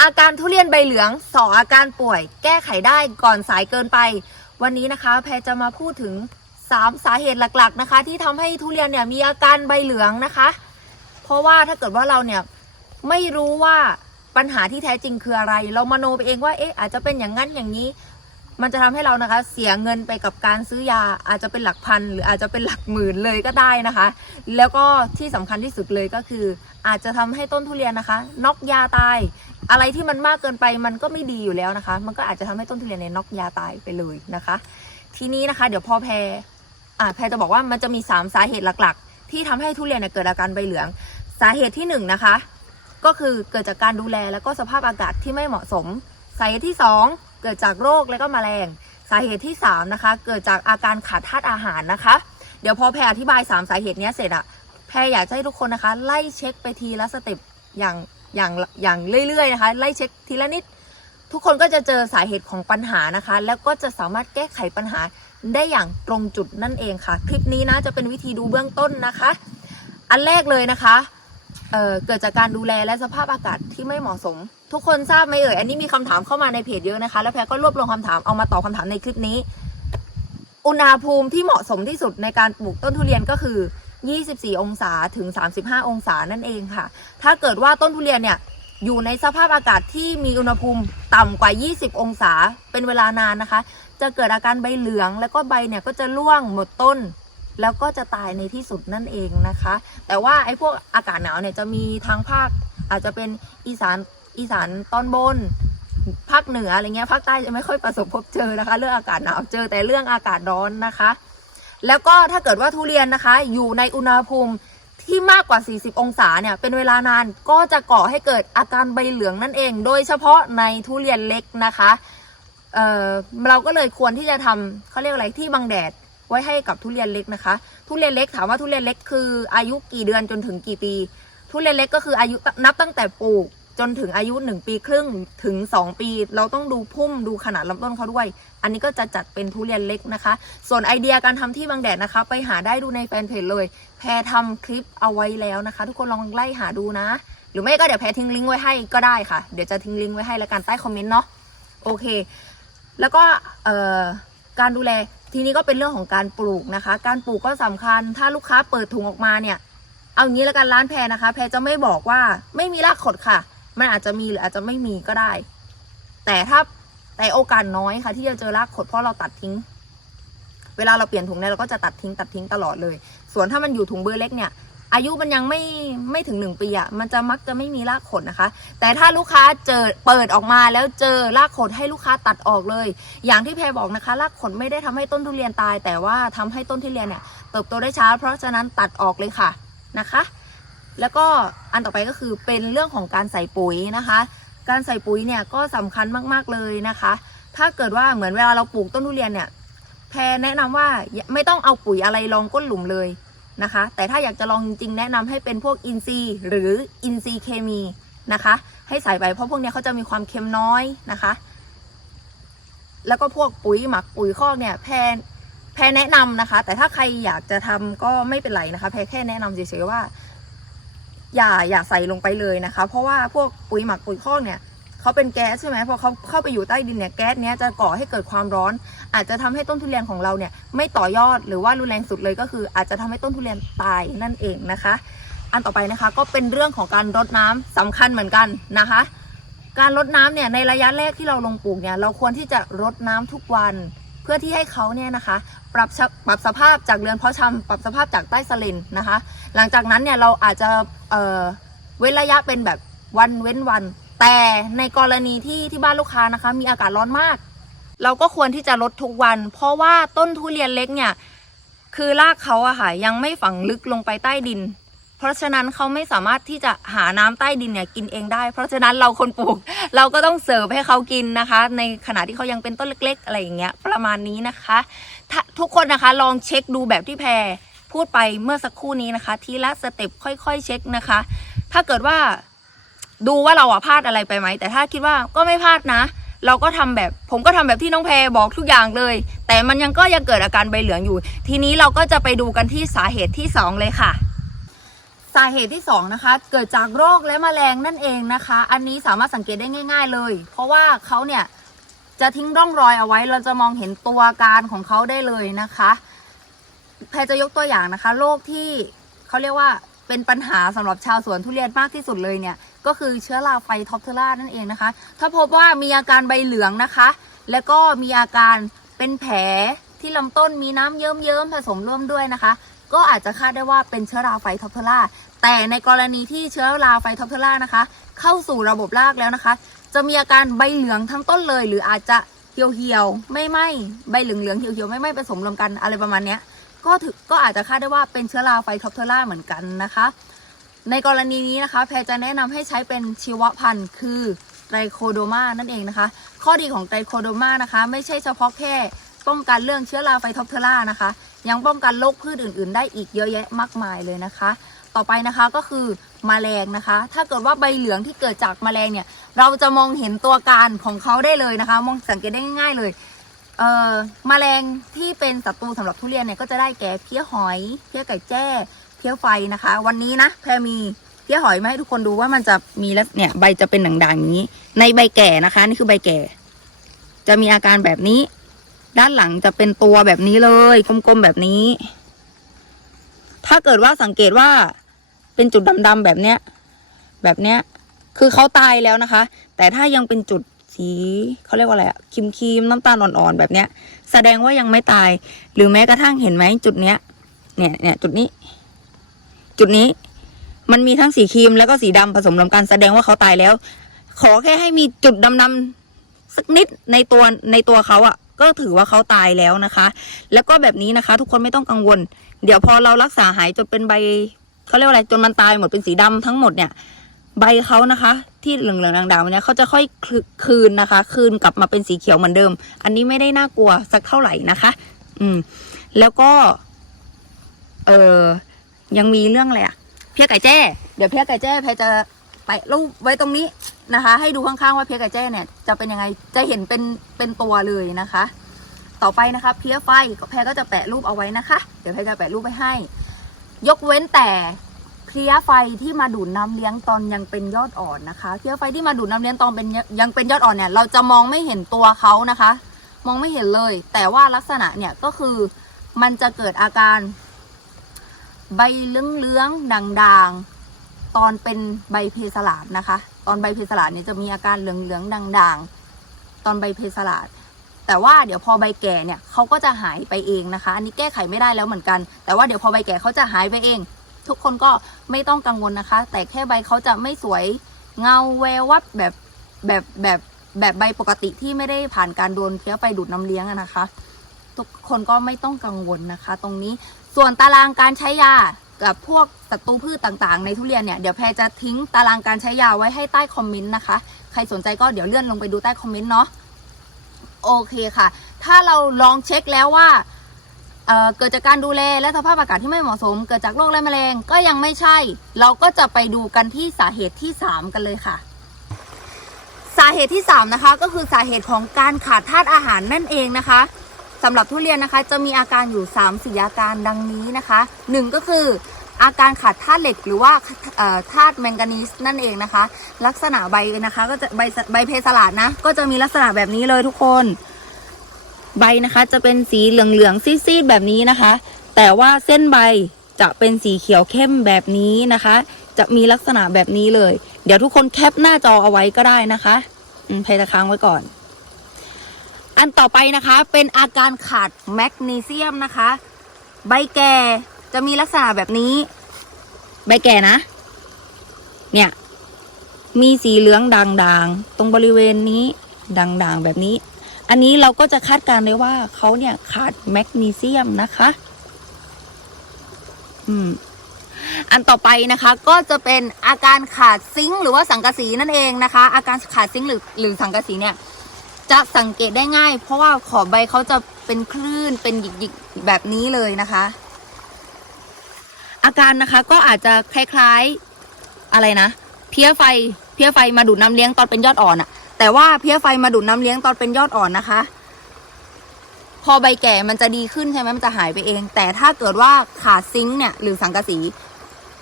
อาการทุเรียนใบเหลืองสออาการป่วย แก้ไขได้ก่อนสายเกินไป วันนี้นะคะ แพรจะมาพูดถึง 3 สาเหตุหลักๆนะคะ ที่ทำให้ทุเรียนเนี่ยมีอาการใบเหลืองนะคะ เพราะว่าถ้าเกิดว่าเราเนี่ยไม่รู้ว่าปัญหาที่แท้จริงคืออะไร เรามโนไปเองว่าเอ๊ะอาจจะเป็นอย่างนั้นอย่างนี้ มันจะทำให้เรานะคะ เสียเงินไปกับการซื้อยาอาจจะเป็นหลักพันหรืออาจจะเป็นหลักหมื่นเลยก็ได้นะคะ แล้วก็ที่สำคัญที่สุดเลยก็คือ อาจจะทำให้ต้นทุเรียนนะคะน็อกยาตาย อะไรที่มันมากเกินไปมันก็ไม่ดีอยู่แล้วนะคะ มันก็อาจจะทำให้ต้นทุเรียนเนี่ยน็อกยาตายไปเลยนะคะ ทีนี้นะคะ เดี๋ยวพอแพรอ่าแพรจะบอกว่ามันจะมี 3 สาเหตุหลักๆ ที่ทำให้ทุเรียนเนี่ยเกิดอาการใบเหลือง สาเหตุที่1นงนะคะก็คือเกิดจากการดูแลแล้วก็สภาพอากาศที่ไม่เหมาะสม สาเหตุที่ 2 เกิดจากโรคและก็แมลง สาเหตุที่3นะคะ เกิดจากอาการขาดธาตุอาหารนะคะ เดี๋ยวพอแพรอธิบาย 3 สาเหตุเนี้ยเสร็จอะแพรอยากให้ทุกคนนะคะ ไล่เช็คไปทีละสเต็ปอย่าง อย่างอย่างเรื่อยๆนะคะ ไล่เช็คทีละนิด ทุกคนก็จะเจอสาเหตุของปัญหานะคะ แล้วก็จะสามารถแก้ไขปัญหาได้อย่างตรงจุดนั่นเองค่ะ คลิปนี้นะจะเป็นวิธีดูเบื้องต้นนะคะ อันแรกเลยนะคะเเกิดจากการดูแลและสภาพอากาศที่ไม่เหมาะสม ทุกคนทราบไหมเอ่ยอันนี้มีคำถามเข้ามาในเพจเยอะนะคะ แล้วแพรก็รวบรวมคำถามเอามาตอบคำถามในคลิปนี้ อุณหภูมิที่เหมาะสมที่สุดในการปลูกต้นทุเรียนก็คือ 24 องศาถึง 35 องศานั่นเองค่ะ ถ้าเกิดว่าต้นทุเรียนเนี่ยอยู่ในสภาพอากาศที่มีอุณหภูมิต่ำกว่า 20 องศาเป็นเวลานานนะคะ จะเกิดอาการใบเหลืองแล้วก็ใบเนี่ยก็จะร่วงหมดต้น แล้วก็จะตายในที่สุดนั่นเองนะคะ แต่ว่าไอ้พวกอากาศหนาวเนี่ยจะมีทางภาค อาจจะเป็นอีสานอีสานตอนบนภาคเหนืออะไรเงี้ยภาคใต้จะไม่ค่อยประสบพบเจอนะคะ เรื่องอากาศหนาวเจอแต่เรื่องอากาศร้อนนะคะ แล้วก็ถ้าเกิดว่าทุเรียนนะคะ อยู่ในอุณหภูมิที่มากกว่า 40 องศาเนี่ย เป็นเวลานานก็จะก่อให้เกิดอาการใบเหลืองนั่นเอง โดยเฉพาะในทุเรียนเล็กนะคะเเราก็เลยควรที่จะทำเขาเรียกอะไรที่บังแดดไว้ให้กับทุเรียนเล็กนะคะ ทุเรียนเล็กถามว่าทุเรียนเล็กคืออายุกี่เดือนจนถึงกี่ปี ทุเรียนเล็กก็คืออายุนับตั้งแต่ปลูก จนถึงอายุ 1 ปีครึ่งถึง 2 ปี เราต้องดูพุ่มดูขนาดลำต้นเขาด้วย อันนี้ก็จะจัดเป็นทุเรียนเล็กนะคะ ส่วนไอเดียการทำที่บังแดดนะคะ ไปหาได้ดูในแฟนเพจเลย แพรทำคลิปเอาไว้แล้วนะคะ ทุกคนลองไล่หาดูนะ หรือไม่ก็เดี๋ยวแพรทิ้งลิงก์ไว้ให้ก็ได้ค่ะ เดี๋ยวจะทิ้งลิงก์ไว้ให้แล้วกันใต้คอมเมนต์เนาะโอเค แล้วก็การดูแลทีนี้ก็เป็นเรื่องของการปลูกนะคะ การปลูกก็สำคัญ ถ้าลูกค้าเปิดถุงออกมาเนี่ย เอางี้แล้วกันร้านแพรนะคะ แพรจะไม่บอกว่าไม่มีรากขดค่ะ มันอาจจะมีหรืออาจจะไม่มีก็ได้ แต่ถ้าแต่โอกาสน้อยค่ะที่จะเจอรากขดเพราะเราตัดทิ้ง เวลาเราเปลี่ยนถุงเนี่ยเราก็จะตัดทิ้งตัดทิ้งตลอดเลย ส่วนถ้ามันอยู่ถุงเบอร์เล็กเนี่ย อายุมันยังไม่ไม่ถึงหนึ่งปีอะ่ะมันจะมักจะไม่มีรากขดนะคะ แต่ถ้าลูกค้าเจอเปิดออกมาแล้วเจอรากขดให้ลูกค้าตัดออกเลย อย่างที่แพรบอกนะคะรากขดไม่ได้ทำให้ต้นทุเรียนตาย แต่ว่าทำให้ต้นทุเรียนเนี่ยเติบโตได้ช้า เพราะฉะนั้นตัดออกเลยค่ะนะคะ แล้วก็อันต่อไปก็คือเป็นเรื่องของการใส่ปุ๋ยนะคะ การใส่ปุ๋ยเนี่ยก็สำคัญมากๆเลยนะคะ ถ้าเกิดว่าเหมือนเวลาเราปลูกต้นทุเรียนเนี่ยแพรแนะนำว่าอย่าไม่ต้องเอาปุ๋ยอะไรรองก้นหลุมเลยนะคะ แต่ถ้าอยากจะลองจริงๆแนะนำให้เป็นพวกอินทรีย์หรืออินทรีย์เคมีนะคะ ให้ใส่ไปเพราะพวกเนี้ยเขาจะมีความเค็มน้อยนะคะ แล้วก็พวกปุ๋ยหมักปุ๋ยคอกเนี่ยแพรแพรแนะนำนะคะ แต่ถ้าใครอยากจะทำก็ไม่เป็นไรนะคะ แพรแค่แนะนำเฉยๆว่า อย่าอย่าใส่ลงไปเลยนะคะ เพราะว่าพวกปุ๋ยหมักปุ๋ยคอกเนี่ยเขาเป็นแก๊สใช่ไหมพอเขาเข้าไปอยู่ใต้ดินเนี่ยแก๊สเนี้ยจะก่อให้เกิดความร้อน อาจจะทำให้ต้นทุเรียนของเราเนี่ยไม่ต่อยอดหรือว่ารุนแรงสุดเลยก็คือ อาจจะทำให้ต้นทุเรียนตายนั่นเองนะคะ อันต่อไปนะคะก็เป็นเรื่องของการรดน้ำสำคัญเหมือนกันนะคะ การรดน้ำเนี่ยในระยะแรกที่เราลงปลูกเนี่ยเราควรที่จะรดน้ำทุกวันเพื่อที่ให้เขาเนี่ยนะคะ ปรับสภปรับสภาพจากเรือนเพาะชำปรับสภาพจากใต้สลินนะคะ หลังจากนั้นเนี่ยเราอาจจะเเว้นระยะเป็นแบบวันเว้นวัน แต่ในกรณีที่ที่บ้านลูกค้านะคะ มีอากาศร้อนมาก เราก็ควรที่จะลดทุกวัน เพราะว่าต้นทุเรียนเล็กเนี่ยคือรากเขาอะค่ะยังไม่ฝังลึกลงไปใต้ดิน เพราะฉะนั้นเขาไม่สามารถที่จะหาน้ำใต้ดินเนี่ยกินเองได้ เพราะฉะนั้นเราคนปลูก เราก็ต้องเสิร์ฟให้เขากินนะคะ ในขณะที่เขายังเป็นต้นเล็ก ๆ อะไรอย่างเงี้ยประมาณนี้นะคะ ถ้าทุกคนนะคะลองเช็คดูแบบที่แพรพูดไปเมื่อสักครู่นี้นะคะ ทีละสเต็ปค่อยๆ เช็คนะคะ ถ้าเกิดว่าดูว่าเราอะพลาดอะไรไปไหม แต่ถ้าคิดว่าก็ไม่พลาดนะ เราก็ทำแบบผมก็ทำแบบที่น้องแพรบอกทุกอย่างเลย แต่มันยังก็ยังเกิดอาการใบเหลืองอยู่ ทีนี้เราก็จะไปดูกันที่สาเหตุที่สองเลยค่ะสสาเหตุที่สองนะคะ เกิดจากโรคและแมลงนั่นเองนะคะ อันนี้สามารถสังเกตได้ง่าย ๆเลย เพราะว่าเขาเนี่ย จะทิ้งร่องรอยเอาไว้ เราจะมองเห็นตัวการของเขาได้เลยนะคะแพรจะยกตัวอย่างนะคะ โรคที่เขาเรียกว่าเป็นปัญหาสำหรับชาวสวนทุเรียนมากที่สุดเลยเนี่ย ก็คือเชื้อราไฟท็อปเทอร่านั่นเองนะคะ ถ้าพบว่ามีอาการใบเหลืองนะคะ แล้วก็มีอาการเป็นแผลที่ลำต้นมีน้ำเยิ้มๆผสมร่วมด้วยนะคะ ก็อาจจะคาดได้ว่าเป็นเชื้อราไฟท็อปเทอร่าแต่ในกรณีที่เชื้อราไฟท็อปเทอร่านะคะ เข้าสู่ระบบรากแล้วนะคะ จะมีอาการใบเหลืองทั้งต้นเลย หรืออาจจะเหี่ยวๆไม่ไหมใบเหลืองๆเหี่ยวๆไม่ไหมผสมรวมกันอะไรประมาณเนี้ยก็ถือก็อาจจะคาดได้ว่าเป็นเชื้อราไฟท็อปเทอร่าเหมือนกันนะคะ ในกรณีนี้นะคะ แพรจะแนะนำให้ใช้เป็นชีวพันธุ์คือไตรโคโดมานั่นเองนะคะ ข้อดีของไตรโคโดมานะคะ ไม่ใช่เฉพาะแค่ป้องกันเรื่องเชื้อราไฟท็อปเทอร่านะคะ ยังป้องกันโรคพืชอื่น ๆ ได้อีกเยอะแยะมากมายเลยนะคะ ต่อไปนะคะก็คือมแมลงนะคะ ถ้าเกิดว่าใบเหลืองที่เกิดจากแมลงเนี่ย เราจะมองเห็นตัวการของเขาได้เลยนะคะ มองสังเกตได้ง่ายๆเลยเอ่อแมลงที่เป็นศัตรูสำหรับทุเรียนเนี่ยก็จะได้แก่เพี้ยหอย เพี้ยไก่แจ้ เพี้ยไฟนะคะ วันนี้นะแพรมีเพี้ยหอยมาให้ทุกคนดูว่ามันจะมีแล้วเนี่ยใบจะเป็นด่างๆอย่างนี้ ในใบแก่นะคะ นี่คือใบแก่ จะมีอาการแบบนี้ ด้านหลังจะเป็นตัวแบบนี้เลยกลมๆแบบนี้ ถ้าเกิดว่าสังเกตว่า เป็นจุดดำๆแบบเนี้ย แบบเนี้ย คือเขาตายแล้วนะคะ แต่ถ้ายังเป็นจุดสีเขาเรียกว่าอะไรอะครีมครีมๆน้ำตาลอ่อนๆแบบเนี้ย แสดงว่ายังไม่ตาย หรือแม้กระทั่งเห็นไหมจุดเนี้ย เนี่ยเนี่ยจุดนี้ จุดนี้ มันมีทั้งสีครีมแล้วก็สีดำผสมรวมกันแสดงว่าเขาตายแล้ว ขอแค่ให้มีจุดดำๆสักนิดในตัวในตัวเขาอะก็ถือว่าเขาตายแล้วนะคะ แล้วก็แบบนี้นะคะ ทุกคนไม่ต้องกังวล เดี๋ยวพอเรารักษาหายจนเป็นใบ เขาเรียกว่าอะไรจนมันตายหมดเป็นสีดำทั้งหมดเนี่ย ใบเขานะคะ ที่เหลืองๆด่างๆเนี่ยเขาจะค่อยคืนนะคะ คืนกลับมาเป็นสีเขียวเหมือนเดิม อันนี้ไม่ได้น่ากลัวสักเท่าไหร่นะคะ อืม แล้วก็ เออยังมีเรื่องอะไรอะเพี้ยไก่แจ้ เดี๋ยวเพี้ยไก่แจ้แพรจะไปรูปไว้ตรงนี้นะคะ ให้ดูข้างๆว่าเพี้ยไก่แจ้เนี่ย จะเป็นยังไงจะเห็นเป็นเป็นตัวเลยนะคะ ต่อไปนะคะ เพี้ยไฟแพรก็จะแปะรูปเอาไว้นะคะ เดี๋ยวแพรจะแปะรูปไว้ให้ ยกเว้นแต่เพลี้ยไฟที่มาดูดน้ำเลี้ยงตอนยังเป็นยอดอ่อนนะคะเพลี้ยไฟที่มาดูดน้ำเลี้ยงตอนเป็นยังเป็นยอดอ่อนเนี่ย เราจะมองไม่เห็นตัวเขานะคะ มองไม่เห็นเลย แต่ว่าลักษณะเนี่ยก็คือมันจะเกิดอาการ ใบเลื้องๆด่างๆ ตอนเป็นใบเพสลาดนะคะ ตอนใบเพสลาดเนี่ยจะมีอาการเหลืองๆด่างๆ ตอนใบเพสลาด แต่ว่าเดี๋ยวพอใบแก่เนี่ยเขาก็จะหายไปเองนะคะ อันนี้แก้ไขไม่ได้แล้วเหมือนกัน แต่ว่าเดี๋ยวพอใบแก่เขาจะหายไปเอง ทุกคนก็ไม่ต้องกังวลนะคะ แต่แค่ใบเขาจะไม่สวยเงาแวววับแบบแบบแบบแบบใบปกติที่ไม่ได้ผ่านการโดนเพี้ยไฟดูดน้ำเลี้ยงนะคะ ทุกคนก็ไม่ต้องกังวลนะคะ ตรงนี้ส่วนตารางการใช้ยากับพวกศัตรูพืชต่างๆ ในทุเรียนเนี่ยเดี๋ยวแพรจะทิ้งตารางการใช้ยาไว้ให้ใต้คอมเมนต์นะคะ ใครสนใจก็เดี๋ยวเลื่อนลงไปดูใต้คอมเมนต์เนาะ โอเคค่ะ ถ้าเราลองเช็คแล้วว่าเเกิดจากการดูแลและสภาพอากาศที่ไม่เหมาะสม เกิดจากโรคและแมลงก็ยังไม่ใช่ เราก็จะไปดูกันที่สาเหตุที่ 3 กันเลยค่ะ สาเหตุที่ 3 นะคะ ก็คือสาเหตุของการขาดธาตุอาหารนั่นเองนะคะสำหรับทุเรียนนะคะจะมีอาการอยู่3สี่อาการดังนี้นะคะหนึ่งก็คือ อาการขาดธาตุเหล็กหรือว่าธาตุแมงกานีสนั่นเองนะคะ ลักษณะใบนะคะก็จะใบใบเพสลาดนะ ก็จะมีลักษณะแบบนี้เลยทุกคน ใบนะคะจะเป็นสีเหลืองๆซีดๆแบบนี้นะคะ แต่ว่าเส้นใบจะเป็นสีเขียวเข้มแบบนี้นะคะ จะมีลักษณะแบบนี้เลย เดี๋ยวทุกคนแคปหน้าจอเอาไว้ก็ได้นะคะเพจะค้างไว้ก่อน อันต่อไปนะคะเป็นอาการขาดแมกนีเซียมนะคะ ใบแก่ จะมีลักษณะแบบนี้ ใบแก่นะ เนี่ย มีสีเหลืองด่างๆ ตรงบริเวณนี้ด่างๆแบบนี้ อันนี้เราก็จะคาดการณ์ได้ว่าเขาเนี่ยขาดแมกนีเซียมนะคะ อืมอันต่อไปนะคะก็จะเป็นอาการขาดซิงค์หรือว่าสังกะสีนั่นเองนะคะ อาการขาดซิงค์หรือหรือสังกะสีเนี่ย จะสังเกตได้ง่าย เพราะว่าขอบใบเขาจะเป็นคลื่นเป็นหยิกๆแบบนี้เลยนะคะ อาการนะคะก็อาจจะคล้ายๆอะไรนะ เพี้ยไฟ เพี้ยไฟมาดูดน้ำเลี้ยงตอนเป็นยอดอ่อนอะแต่ว่าเพี้ยไฟมาดูดน้ำเลี้ยงตอนเป็นยอดอ่อนนะคะ พอใบแก่มันจะดีขึ้นใช่ไหมมันจะหายไปเอง แต่ถ้าเกิดว่าขาดซิงค์เนี่ยหรือสังกะสี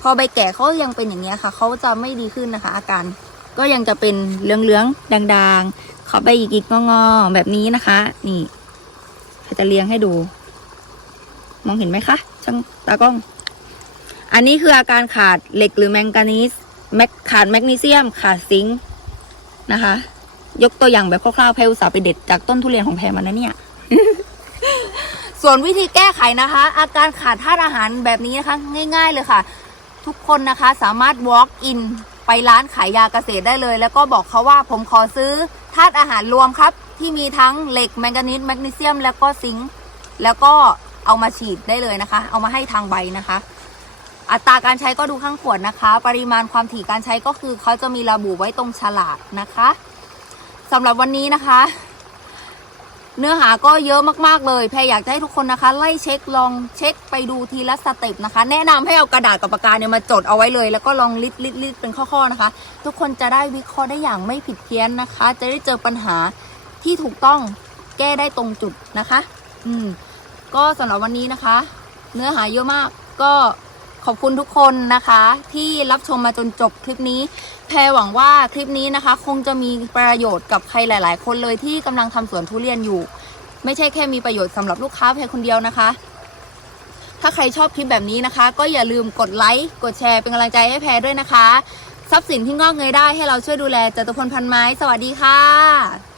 พอใบแก่เขายังเป็นอย่างเงี้ค่ะเขาจะไม่ดีขึ้นนะคะ อาการก็ยังจะเป็นเหลืองๆด่างๆเขาใบหยิกๆงอๆแบบนี้นะคะ นี่เขาจะเรียงให้ดู มองเห็นไหมคะช่างตากล้อง อันนี้คืออาการขาดเหล็กหรือแมงกานีสแมกขาดแมกนีเซียม ขาดซิงค์นะคะ ยกตัวอย่างแบบคร่าวๆแพรอุตสาห์ไปเด็ดจากต้นทุเรียนของแพรมานะเนี่ย ส่วนวิธีแก้ไขนะคะ อาการขาดธาตุอาหารแบบนี้นะคะ ง่าย ๆเลยค่ะ ทุกคนนะคะสามารถ walk in ไปร้านขายยาเกษตรได้เลย แล้วก็บอกเขาว่าผมขอซื้อธาตุอาหารรวมครับ ที่มีทั้งเหล็กแมงกานีสแมกนีเซียม แล้วก็ซิงค์แล้วก็เอามาฉีดได้เลยนะคะ เอามาให้ทางใบนะคะ อัตราการใช้ก็ดูข้างขวดนะคะ ปริมาณความถี่การใช้ก็คือเขาจะมีระบุไว้ตรงฉลากนะคะสำหรับวันนี้นะคะ เนื้อหาก็เยอะมากๆเลยแพรอยากจะให้ทุกคนนะคะ ไล่เช็คลองเช็คไปดูทีละสเต็ปนะคะ แนะนำให้เอากระดาษกับปากกาเนี่ยมาจดเอาไว้เลย แล้วก็ลองลิดลิดลิดเป็นข้อๆนะคะ ทุกคนจะได้วิเคราะห์ได้อย่างไม่ผิดเพี้ยนนะคะ จะได้เจอปัญหาที่ถูกต้องแก้ได้ตรงจุดนะคะ อืม ก็สำหรับวันนี้นะคะ เนื้อหาเยอะมากก็ ขอบคุณทุกคนนะคะ ที่รับชมมาจนจบคลิปนี้ แพรหวังว่าคลิปนี้นะคะ คงจะมีประโยชน์กับใครหลาย ๆ คนเลยที่กำลังทำสวนทุเรียนอยู่ ไม่ใช่แค่มีประโยชน์สำหรับลูกค้าแพรคนเดียวนะคะ ถ้าใครชอบคลิปแบบนี้นะคะ ก็อย่าลืมกดไลค์กดแชร์เป็นกำลังใจให้แพรด้วยนะคะ ทรัพย์สินที่งอกเงยได้ให้เราช่วยดูแลจตุพลพันไม้ สวัสดีค่ะ